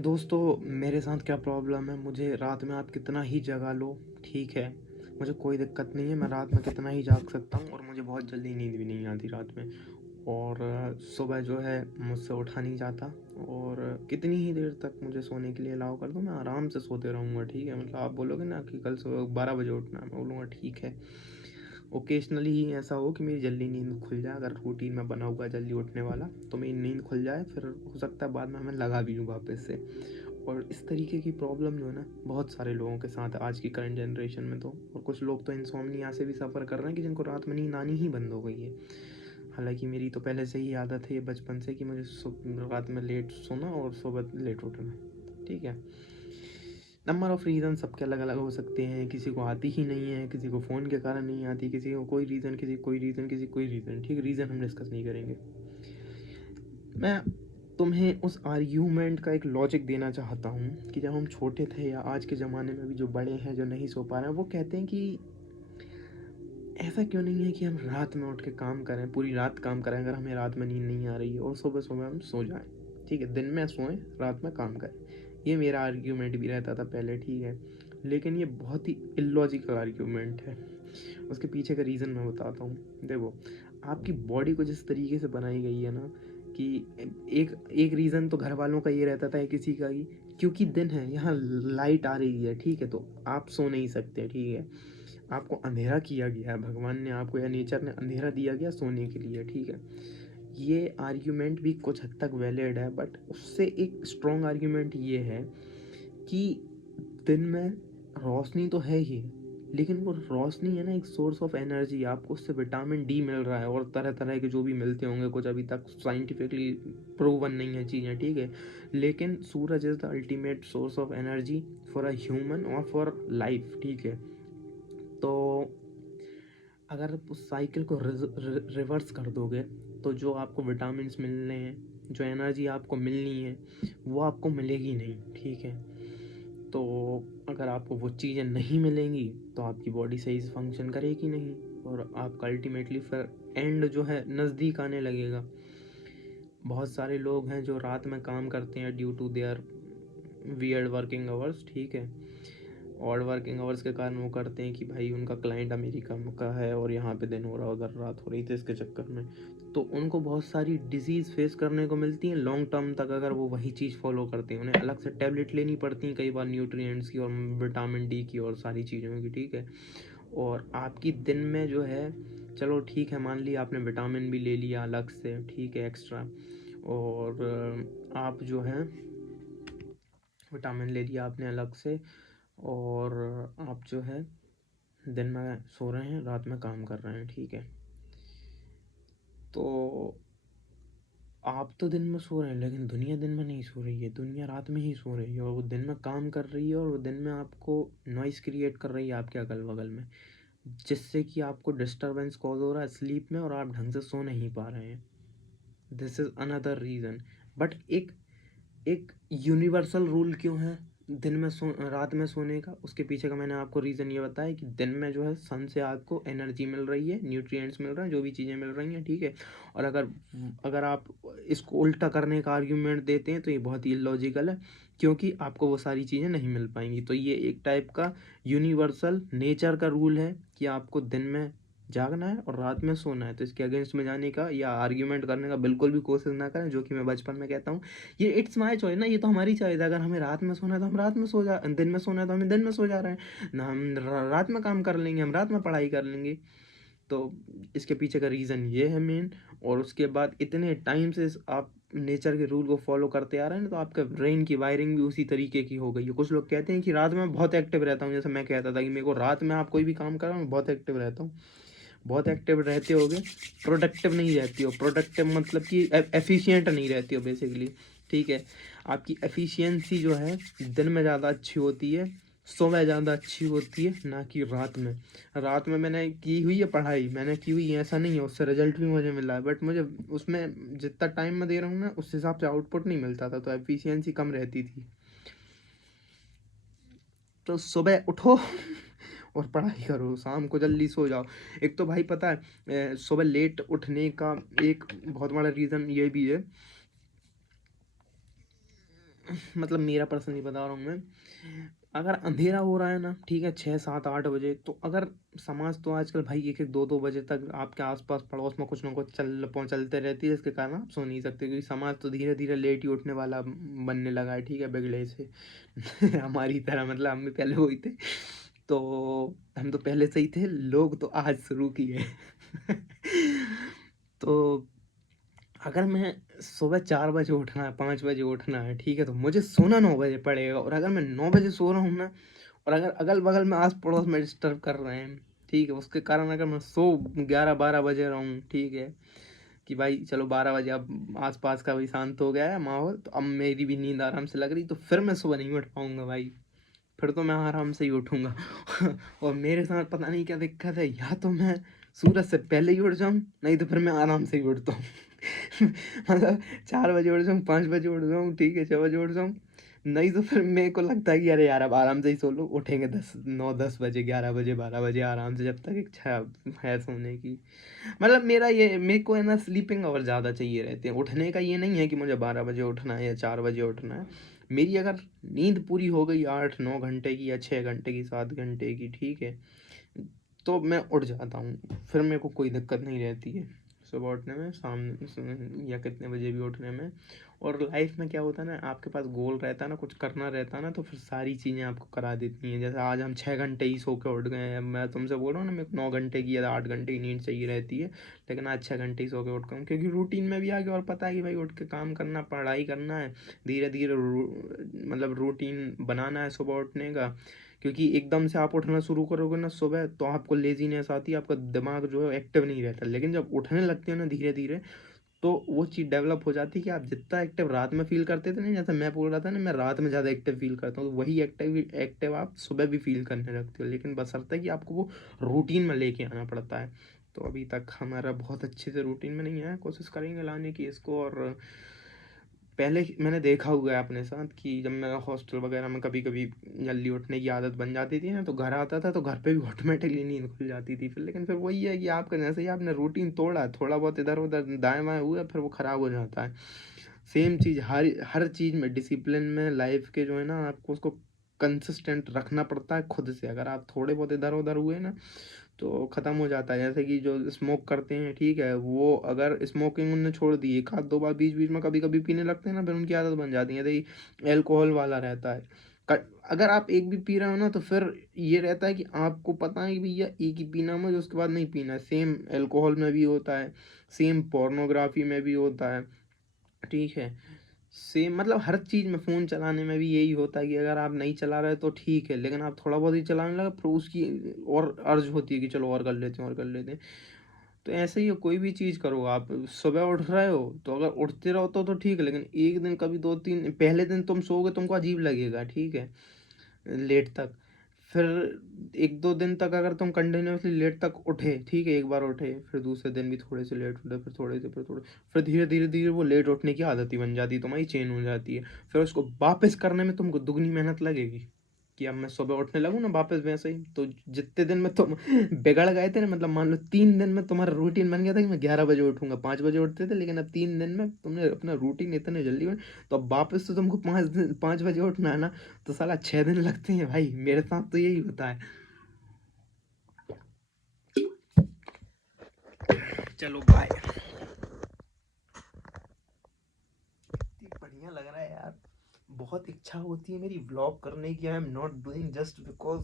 दोस्तों, मेरे साथ क्या प्रॉब्लम है, मुझे रात में आप कितना ही जगा लो, ठीक है, मुझे कोई दिक्कत नहीं है, मैं रात में कितना ही जाग सकता हूँ और मुझे बहुत जल्दी नींद भी नहीं आती रात में। और सुबह जो है मुझसे उठा नहीं जाता। और कितनी ही देर तक मुझे सोने के लिए अलाउ कर दो, मैं आराम से सोते रहूँगा, ठीक है। मतलब आप बोलोगे ना कि कल सुबह 12 बजे उठना है, मैं बोलूँगा ठीक है। ओकेजनली ही ऐसा हो कि मेरी जल्दी नींद खुल जाए, अगर रूटीन में बना हुआ जल्दी उठने वाला, तो मेरी नींद खुल जाए, फिर हो सकता है बाद में मैं लगा भी लूँ वापस से। और इस तरीके की प्रॉब्लम जो है ना, बहुत सारे लोगों के साथ है आज की करंट जनरेशन में तो। और कुछ लोग तो इंसोम्निया से भी सफ़र कर रहे हैं कि जिनको रात में नींद आनी ही बंद हो गई है। हालांकि मेरी तो पहले से ही आदत है ये बचपन से कि मुझे रात में लेट सोना और सुबह लेट उठना, ठीक है। नंबर ऑफ़ रीज़न सबके अलग अलग हो सकते हैं, किसी को आती ही नहीं है, किसी को फ़ोन के कारण नहीं आती, किसी को कोई रीज़न, किसी कोई रीज़न, किसी कोई रीज़न, ठीक है। रीज़न हम डिस्कस नहीं करेंगे। मैं तुम्हें उस आर्ग्यूमेंट का एक लॉजिक देना चाहता हूँ कि जब हम छोटे थे या आज के ज़माने में भी जो बड़े हैं जो नहीं सो पा रहे हैं, वो कहते हैं कि ऐसा क्यों नहीं है कि हम रात में उठ के काम करें, पूरी रात काम करें अगर हमें रात में नींद नहीं आ रही है, और सुबह सुबह हम सो जाएं, ठीक है। दिन में सोएं, रात में काम करें। ये मेरा आर्ग्यूमेंट भी रहता था पहले, ठीक है। लेकिन ये बहुत ही इलॉजिकल आर्ग्यूमेंट है। उसके पीछे का रीज़न मैं बताता हूँ। देखो, आपकी बॉडी को जिस तरीके से बनाई गई है ना, कि एक एक रीज़न तो घर वालों का ये रहता था किसी का कि क्योंकि दिन है, यहाँ लाइट आ रही है, ठीक है, तो आप सो नहीं सकते, ठीक है। आपको अंधेरा किया गया है, भगवान ने आपको या नेचर ने अंधेरा दिया गया सोने के लिए, ठीक है। ये आर्ग्यूमेंट भी कुछ हद तक वैलिड है, बट उससे एक स्ट्रॉन्ग आर्ग्यूमेंट ये है कि दिन में रोशनी तो है ही, लेकिन वो रोशनी है ना एक सोर्स ऑफ एनर्जी, आपको उससे विटामिन डी मिल रहा है और तरह तरह के जो भी मिलते होंगे, कुछ अभी तक साइंटिफिकली प्रूवन नहीं है चीज़ें, ठीक है। लेकिन suraj is the ultimate source of energy for a human और फॉर लाइफ, ठीक है। तो अगर आप उस साइकिल को रिवर्स कर दोगे, तो जो आपको विटामिन मिलने हैं, जो एनर्जी आपको मिलनी है, वो आपको मिलेगी नहीं, ठीक है। तो अगर आपको वो चीज़ें नहीं मिलेंगी, तो आपकी बॉडी सही से फंक्शन करेगी नहीं, और आपका अल्टीमेटली फिर एंड जो है नज़दीक आने लगेगा। बहुत सारे लोग हैं जो रात में काम करते हैं due to their weird working hours, ठीक है। ऑड वर्किंग आवर्स के कारण वो करते हैं कि भाई उनका क्लाइंट अमेरिका का है और यहाँ पे दिन हो रहा है, उधर रात हो रही थी, इसके चक्कर में तो उनको बहुत सारी डिजीज़ फेस करने को मिलती हैं लॉन्ग टर्म तक। अगर वो वही चीज़ फॉलो करते हैं, उन्हें अलग से टैबलेट लेनी पड़ती हैं कई बार, न्यूट्रिएंट्स की और विटामिन डी की और सारी चीज़ों की, ठीक है। और आपकी दिन में जो है, चलो ठीक है, मान लिया आपने विटामिन भी ले लिया अलग से, ठीक है, एक्स्ट्रा, और आप जो है विटामिन ले लिया आपने अलग से, और आप जो है दिन में सो रहे हैं, रात में काम कर रहे हैं, ठीक है। तो आप तो दिन में सो रहे हैं, लेकिन दुनिया दिन में नहीं सो रही है, दुनिया रात में ही सो रही है, और वो दिन में काम कर रही है, और वो दिन में आपको नॉइस क्रिएट कर रही है आपके अगल बगल में, जिससे कि आपको डिस्टरबेंस कॉज हो रहा है स्लीप में और आप ढंग से सो नहीं पा रहे हैं। This is another reason. But एक एक यूनिवर्सल रूल क्यों है दिन में रात में सोने का, उसके पीछे का मैंने आपको रीज़न ये बताया कि दिन में जो है सन से आपको एनर्जी मिल रही है, न्यूट्रिएंट्स मिल रहे हैं, जो भी चीज़ें मिल रही हैं, ठीक है। और अगर अगर आप इसको उल्टा करने का आर्ग्यूमेंट देते हैं, तो ये बहुत ही इलॉजिकल है, क्योंकि आपको वो सारी चीज़ें नहीं मिल पाएंगी। तो ये एक टाइप का यूनिवर्सल नेचर का रूल है कि आपको दिन में जागना है और रात में सोना है। तो इसके अगेंस्ट में जाने का या आर्ग्यूमेंट करने का बिल्कुल भी कोशिश ना करें, जो कि मैं बचपन में कहता हूँ। ये इट्स माय चॉइस ना, ये तो हमारी चॉइस है। अगर हमें रात में सोना है तो हम रात में सो जा, दिन में सोना है तो हम दिन में सो जा रहे हैं ना, हम रात में काम कर लेंगे, हम रात में पढ़ाई कर लेंगे। तो इसके पीछे का रीज़न ये है मेन। और उसके बाद इतने टाइम से आप नेचर के रूल को फॉलो करते आ रहे हैं ना, तो आपका ब्रेन की वायरिंग भी उसी तरीके की हो गई है। कुछ लोग कहते हैं कि रात में बहुत एक्टिव रहता हूँ, जैसे मैं कहता था कि मेरे को रात में आप कोई भी काम कर रहा हूँ बहुत एक्टिव रहता हूँ। बहुत एक्टिव रहते होगे, प्रोडक्टिव नहीं रहती हो। प्रोडक्टिव मतलब कि एफिशिएंट नहीं रहती हो बेसिकली, ठीक है। आपकी एफिशिएंसी जो है दिन में ज़्यादा अच्छी होती है, सुबह ज़्यादा अच्छी होती है, ना कि रात में। रात में मैंने की हुई है पढ़ाई, मैंने की हुई है, ऐसा नहीं है, उससे रिजल्ट भी मुझे मिला है, बट मुझे उसमें जितना टाइम मैं दे रहा हूँ ना, उस हिसाब से आउटपुट नहीं मिलता था, तो एफिशिएंसी कम रहती थी। तो सुबह उठो और पढ़ाई करो, शाम को जल्दी सो जाओ। एक तो भाई पता है, सुबह लेट उठने का एक बहुत बड़ा रीज़न ये भी है मतलब मेरा पर्सनली बता रहा हूँ मैं, अगर अंधेरा हो रहा है ना, ठीक है, 6 7 8 बजे, तो अगर समाज तो आजकल भाई 1 1 2 2 बजे तक आपके आसपास पड़ोस में कुछ ना कुछ चलते रहती है, जिसके कारण आप सो नहीं सकते, क्योंकि समाज तो धीरे धीरे लेट ही उठने वाला बनने लगा है, ठीक है, बिगड़े से। हमारी तरह, मतलब हम भी पहले वही थे, तो हम तो पहले से ही थे, लोग तो आज शुरू किए। तो अगर मैं सुबह 4 बजे उठना है, 5 बजे उठना है, ठीक है, तो मुझे सोना 9 बजे पड़ेगा। और अगर मैं 9 बजे सो रहा हूँ ना, और अगर अगल-बगल में आस-पड़ोस में डिस्टर्ब कर रहे हैं, ठीक है, उसके कारण अगर मैं सो 11-12 बजे रहा हूँ, ठीक है, कि भाई चलो 12 बजे अब आस-पास का भी शांत हो गया है माहौल, तो अब मेरी भी नींद आराम से लग रही, तो फिर मैं सुबह नहीं उठ पाऊँगा भाई। फिर तो मैं आराम से ही उठूँगा। और मेरे साथ पता नहीं क्या दिक्कत है, या तो मैं सूरज से पहले ही उठ जाऊँ, नहीं तो फिर मैं आराम से ही उठता हूँ। मतलब 4 बजे उठ जाऊँ, 5 बजे उठ जाऊँ, ठीक है, 6 बजे उठ जाऊँ, नहीं तो फिर मेरे को लगता है कि अरे यार अब आराम से ही सो लो, उठेंगे 9-10 बजे, 11 बजे, 12 बजे आराम से, जब तक इच्छा है सोने की। मतलब मेरे को है ना स्लीपिंग आवर ज़्यादा चाहिए रहते हैं, उठने का ये नहीं है कि मुझे 12 बजे उठना है या 4 बजे उठना है। मेरी अगर नींद पूरी हो गई 8-9 घंटे की या 6 घंटे की, 7 घंटे की, ठीक है, तो मैं उठ जाता हूँ, फिर मेरे को कोई दिक्कत नहीं रहती है सुबह उठने में, या कितने बजे भी उठने में। और लाइफ में क्या होता है ना, आपके पास गोल रहता है ना, कुछ करना रहता है ना, तो फिर सारी चीज़ें आपको करा देती हैं। जैसे आज हम 6 घंटे ही सो के उठ गए हैं, मैं तुमसे बोल रहा हूँ ना, मेरे को 9 घंटे की या 8 घंटे की नींद चाहिए रहती है, लेकिन आज 6 घंटे ही सो के उठ गया हूँ, क्योंकि रूटीन में भी आ गया और पता है कि भाई उठ के काम करना, पढ़ाई करना है, धीरे धीरे मतलब रूटीन बनाना है सुबह उठने का। क्योंकि एकदम से आप उठना शुरू करोगे ना सुबह, तो आपको लेज़ीनेस आती है, आपका दिमाग जो है एक्टिव नहीं रहता। लेकिन जब उठने लगते हो ना धीरे-धीरे, तो वो चीज़ डेवलप हो जाती है कि आप जितना एक्टिव रात में फ़ील करते थे ना, जैसे मैं बोल रहा था ना, मैं रात में ज़्यादा एक्टिव फ़ील करता हूँ, तो वही एक्टिव आप सुबह भी फ़ील करने लगते हो। लेकिन बशर्ते कि आपको वो रूटीन में लेके आना पड़ता है। तो अभी तक हमारा बहुत अच्छे से रूटीन में नहीं आया, कोशिश करेंगे लाने की इसको। और पहले मैंने देखा हुआ है अपने साथ कि जब मैं हॉस्टल वगैरह में कभी-कभी जल्दी उठने की आदत बन जाती थी ना, तो घर आता था, तो घर पे भी ऑटोमेटिकली नींद खुल जाती थी फिर। लेकिन फिर वही है कि आपका जैसे ही आपने रूटीन तोड़ा, थोड़ा बहुत इधर-उधर दाएँ-बाएँ हुआ, फिर वो खराब हो जाता है। सेम चीज़ हर हर चीज़ में, डिसिप्लिन में, लाइफ़ के जो है ना, आपको उसको कंसिस्टेंट रखना पड़ता है खुद से। अगर आप थोड़े बहुत इधर-उधर हुए ना, तो ख़त्म हो जाता है। जैसे कि जो स्मोक करते हैं, ठीक है, वो अगर स्मोकिंग उन्होंने छोड़ दी, 1 आध 2 बार बीच-बीच में कभी-कभी पीने लगते हैं ना, फिर उनकी आदत बन जाती है। जैसे कि अल्कोहल वाला रहता है। क अगर आप एक भी पी रहे हो ना, तो फिर ये रहता है कि आपको पता है कि भैया एक ही पीना है मुझे, उसके बाद नहीं पीना है। सेम अल्कोहल में भी होता है, सेम पोर्नोग्राफ़ी में भी होता है, ठीक है। सेम मतलब हर चीज़ में, फ़ोन चलाने में भी यही होता है कि अगर आप नहीं चला रहे तो ठीक है, लेकिन आप थोड़ा बहुत ही चलाने लगे, फिर उसकी और अर्ज होती है कि चलो और कर लेते हैं, और कर लेते हैं। तो ऐसे ही है, कोई भी चीज़ करो आप, सुबह उठ रहे हो तो अगर उठते रहो तो ठीक है, लेकिन एक दिन कभी 2-3, पहले दिन तुम सोओगे तुमको अजीब लगेगा, ठीक है, लेट तक। फिर 1-2 दिन तक अगर तुम कंटिन्यूअसली लेट तक उठे, ठीक है, एक बार उठे, फिर दूसरे दिन भी थोड़े से लेट उठे, फिर थोड़े से, फिर थोड़े, फिर धीरे-धीरे वो लेट उठने की आदत ही बन जाती है, तुम्हारी चेन हो जाती है। फिर उसको वापस करने में तुमको दुगनी मेहनत लगेगी, कि अब मैं सुबह उठने लगूँ ना वापस वैसे ही, तो जितने दिन में तुम बिगड़ गए थे ना, मतलब मान लो 3 दिन में तुम्हारा रूटीन बन गया था कि मैं 11 बजे उठूँगा, 5 बजे उठते थे, लेकिन अब 3 दिन में तुमने अपना रूटीन इतने जल्दी तो अब वापस से तुमको 5 बजे उठना है ना, तो साला 6 दिन लगते हैं भाई, मेरे साथ तो यही होता है। चलो बाय। इतनी बढ़िया लग रहा है यार, बहुत इच्छा होती है मेरी व्लॉग करने की। I am not doing just because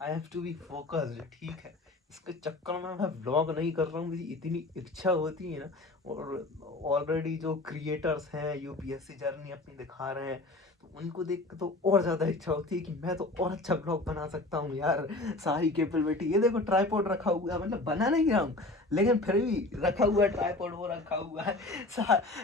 I have to be focused, ठीक है, इसके चक्कर में मैं व्लॉग नहीं कर रहा हूँ, मेरी इतनी इच्छा होती है ना। और ऑलरेडी जो क्रिएटर्स हैं यूपीएससी जर्नी अपनी दिखा रहे हैं, तो उनको देख के तो और ज़्यादा इच्छा होती है कि मैं तो और अच्छा ब्लॉग बना सकता हूँ यार। सारी कैपेबिलिटी, ये देखो ट्राइपॉड रखा हुआ है, मतलब बना नहीं रहा हूँ, लेकिन फिर भी रखा हुआ है ट्राइपॉड, वो रखा हुआ है।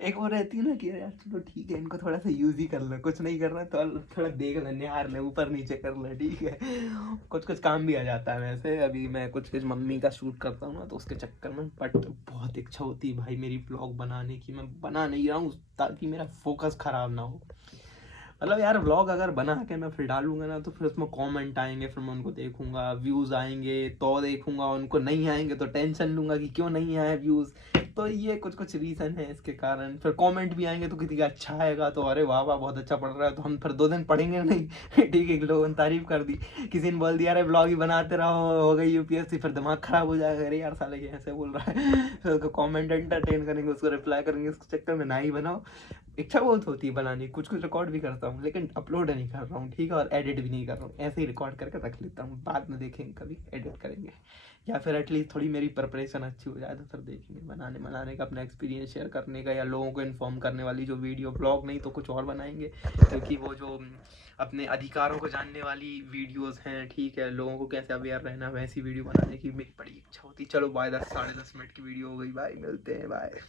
एक वो रहती है ना कि यार चलो ठीक है, इनको थोड़ा सा यूज ही कर ले, कुछ नहीं करना तो थोड़ा देख ले, निहार ले, ऊपर नीचे कर ले, ठीक है, कुछ कुछ काम भी आ जाता है। वैसे अभी मैं कुछ कुछ मम्मी का शूट करता हूँ ना, तो उसके चक्कर में, बट बहुत इच्छा होती है भाई मेरी ब्लॉग बनाने की, मैं बना नहीं रहा हूँ ताकि मेरा फोकस खराब ना हो। मतलब यार व्लॉग अगर बना के मैं फिर डालूंगा ना, तो फिर उसमें कमेंट आएंगे, फिर मैं उनको देखूंगा, व्यूज़ आएंगे तो देखूंगा, उनको नहीं आएंगे तो टेंशन लूंगा कि क्यों नहीं आए व्यूज़, तो ये कुछ रीज़न है इसके कारण। फिर कमेंट भी आएँगे तो किसी का अच्छा आएगा तो अरे वाह, वाह! बहुत अच्छा पढ़ रहा है, तो हम फिर 2 दिन पढ़ेंगे नहीं। ठीक है, लोगों ने तारीफ़ कर दी। किसी ने बोल दिया अरे व्लॉग ही बनाते रहो, हो गई यूपीएससी, फिर दिमाग खराब हो जाएगा, अरे यार साले ये ऐसे बोल रहा है। फिर उसको कमेंट एंटरटेन करेंगे, उसको रिप्लाई करेंगे, इस चक्कर में ना ही बनाओ। इच्छा बहुत होती है बनाने की, कुछ रिकॉर्ड भी करता हूँ, लेकिन अपलोड नहीं कर रहा हूँ, ठीक है? और एडिट भी नहीं कर रहा हूँ, ऐसे ही रिकॉर्ड करके रख लेता हूँ, बाद में देखेंगे कभी एडिट करेंगे, या फिर एटलीस्ट थोड़ी मेरी प्रिपरेशन अच्छी हो जाए तो फिर देखेंगे बनाने का, अपना एक्सपीरियंस शेयर करने का, या लोगों को इन्फॉर्म करने वाली जो वीडियो, ब्लॉग नहीं तो कुछ और बनाएंगे, क्योंकि वो जो अपने अधिकारों को जानने वाली वीडियोस हैं, ठीक है, लोगों को कैसे अवेयर रहना, वैसी वीडियो बनाने की मेरी बड़ी इच्छा होती। चलो बाय, 10 साढ़े 10 मिनट की वीडियो हो गई, बाय, मिलते हैं, बाय।